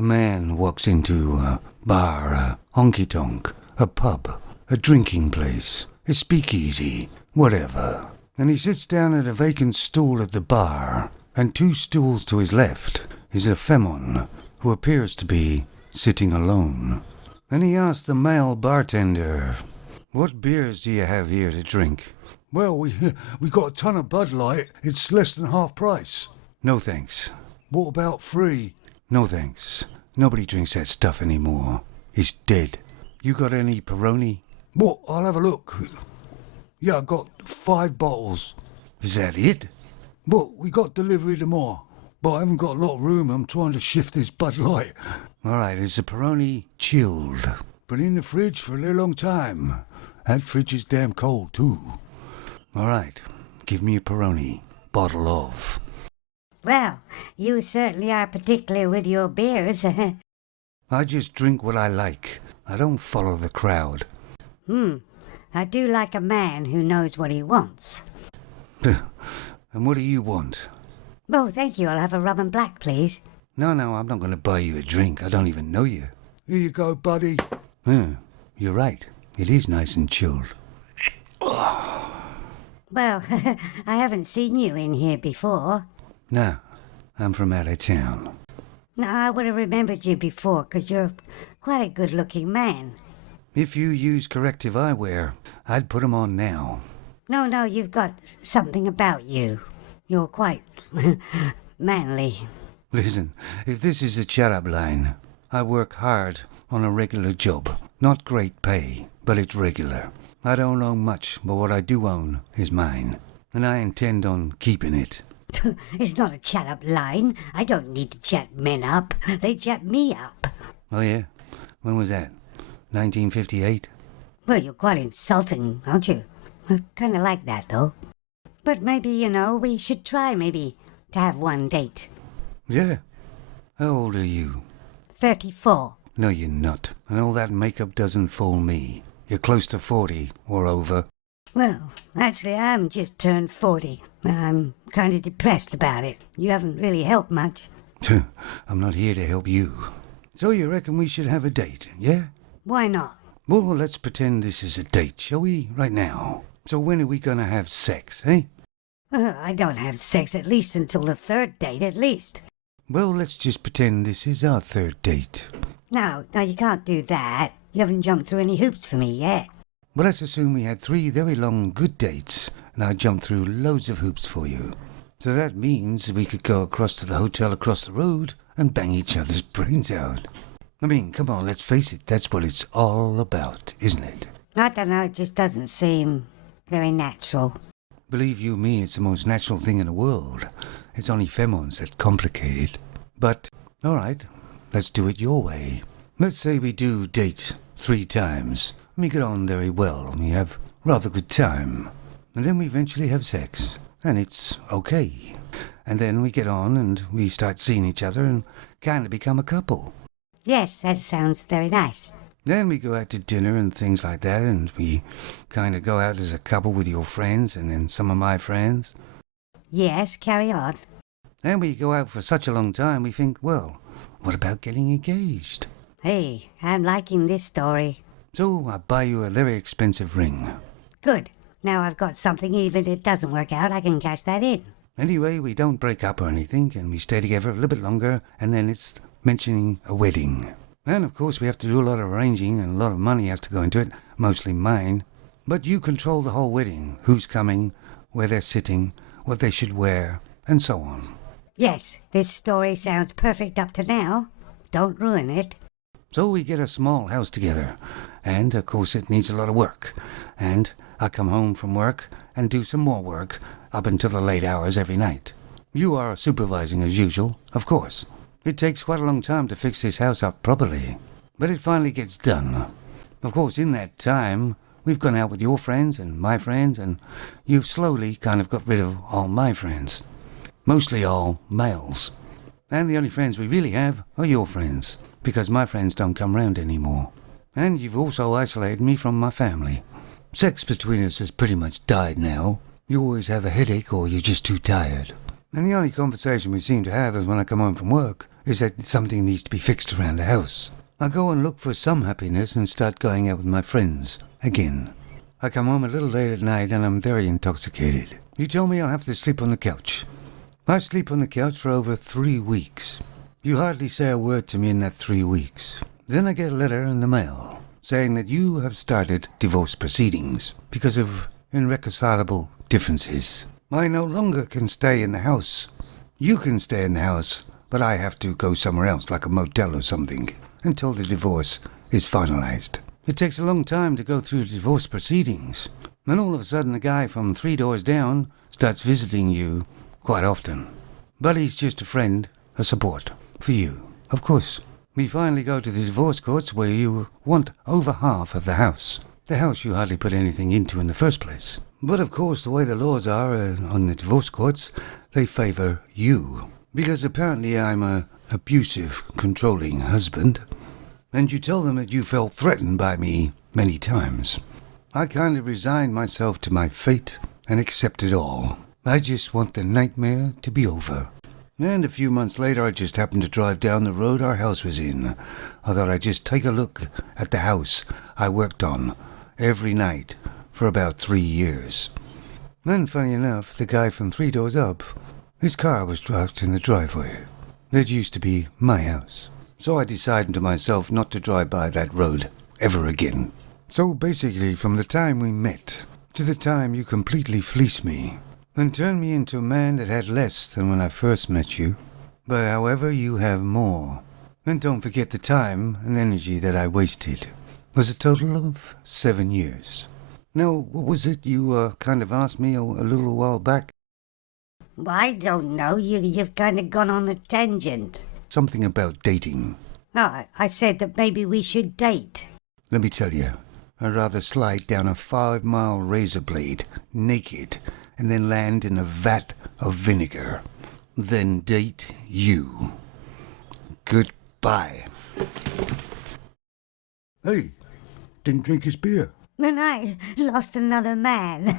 A man walks into a bar, a honky-tonk, a pub, a drinking place, a speakeasy, whatever. And he sits down at a vacant stool at the bar, and 2 stools to his left is a femon who appears to be sitting alone. And he asks the male bartender, "What beers do you have here to drink?" "Well, we got a ton of Bud Light. It's less than half price." "No thanks." "What about free?" "No thanks. Nobody drinks that stuff anymore. It's dead." "You got any Peroni?" "What? I'll have a look." "Yeah, I got 5 bottles." "Is that it?" "Well, we got delivery tomorrow, but I haven't got a lot of room. I'm trying to shift this Bud Light." "All right, is the Peroni chilled?" "Been in the fridge for a little long time. That fridge is damn cold, too." "All right, give me a Peroni. Bottle of." Well, you certainly are particular with your beers. "I just drink what I like. I don't follow the crowd." I do like a man who knows what he wants. "And what do you want?" Oh, thank you. I'll have a rum and black, please. No, I'm not going to buy you a drink. I don't even know you." "Here you go, buddy." You're right. It is nice and chilled. Well, I haven't seen you in here before. No, I'm from out of town. No, I would have remembered you before, 'cause you're quite a good-looking man. If you use corrective eyewear, I'd put 'em on now. No, you've got something about you. You're quite manly. Listen, if this is the shut-up line, I work hard on a regular job. Not great pay, but it's regular. I don't own much, but what I do own is mine, and I intend on keeping it. It's not a chat-up line. I don't need to chat men up. They chat me up. Oh, yeah? When was that? 1958? Well, you're quite insulting, aren't you? I kind of like that, though. But maybe, we should try, maybe, to have one date. Yeah. How old are you? 34. No, you're not. And all that makeup doesn't fool me. You're close to 40, or over. Well, actually, I'm just turned 40, and I'm kind of depressed about it. You haven't really helped much. I'm not here to help you. So you reckon we should have a date, yeah? Why not? Well, let's pretend this is a date, shall we? Right now. So when are we gonna have sex, eh? I don't have sex at least until the 3rd date, at least. Well, let's just pretend this is our 3rd date. No, you can't do that. You haven't jumped through any hoops for me yet. Well, let's assume we had 3 very long good dates, and I jumped through loads of hoops for you. So that means we could go across to the hotel across the road and bang each other's brains out. I mean, come on, let's face it, that's what it's all about, isn't it? I don't know, it just doesn't seem very natural. Believe you me, it's the most natural thing in the world. It's only femons that complicate it. But, all right, let's do it your way. Let's say we do date 3 times. We get on very well, and we have rather good time. And then we eventually have sex, and it's okay. And then we get on, and we start seeing each other, and kind of become a couple. Yes, that sounds very nice. Then we go out to dinner and things like that, and we kind of go out as a couple with your friends, and then some of my friends. Yes, carry on. And we go out for such a long time, we think, well, what about getting engaged? Hey, I'm liking this story. So I buy you a very expensive ring. Good. Now I've got something, even if it doesn't work out, I can cash that in. Anyway, we don't break up or anything, and we stay together a little bit longer, and then it's mentioning a wedding. And of course we have to do a lot of arranging, and a lot of money has to go into it, mostly mine. But you control the whole wedding, who's coming, where they're sitting, what they should wear, and so on. Yes, this story sounds perfect up to now. Don't ruin it. So we get a small house together, and of course it needs a lot of work. And I come home from work and do some more work up until the late hours every night. You are supervising as usual, of course. It takes quite a long time to fix this house up properly, but it finally gets done. Of course, in that time, we've gone out with your friends and my friends, and you've slowly kind of got rid of all my friends. Mostly all males. And the only friends we really have are your friends, because my friends don't come round anymore. And you've also isolated me from my family. Sex between us has pretty much died now. You always have a headache or you're just too tired. And the only conversation we seem to have is when I come home from work, is that something needs to be fixed around the house. I go and look for some happiness and start going out with my friends again. I come home a little late at night and I'm very intoxicated. You tell me I'll have to sleep on the couch. I sleep on the couch for over 3 weeks. You hardly say a word to me in that 3 weeks. Then I get a letter in the mail saying that you have started divorce proceedings because of irreconcilable differences. I no longer can stay in the house. You can stay in the house, but I have to go somewhere else, like a motel or something, until the divorce is finalized. It takes a long time to go through divorce proceedings. Then all of a sudden a guy from 3 doors down starts visiting you quite often. But he's just a friend, a support for you. Of course, we finally go to the divorce courts where you want over half of the house. The house you hardly put anything into in the first place. But of course, the way the laws are on the divorce courts, they favor you. Because apparently I'm a abusive, controlling husband. And you tell them that you felt threatened by me many times. I kindly resigned myself to my fate and accept it all. I just want the nightmare to be over. And a few months later, I just happened to drive down the road our house was in. I thought I'd just take a look at the house I worked on every night for about 3 years. Then, funny enough, the guy from 3 doors up, his car was parked in the driveway. It used to be my house. So I decided to myself not to drive by that road ever again. So basically, from the time we met to the time you completely fleeced me and turned me into a man that had less than when I first met you, but however you have more. And don't forget the time and energy that I wasted. It was a total of 7 years. Now, what was it you kind of asked me a little while back? I don't know. You've kind of gone on a tangent. Something about dating. Oh, I said that maybe we should date. Let me tell you, I'd rather slide down a 5-mile razor blade, naked, and then land in a vat of vinegar, than date you. Goodbye. Hey, didn't drink his beer. Then I lost another man.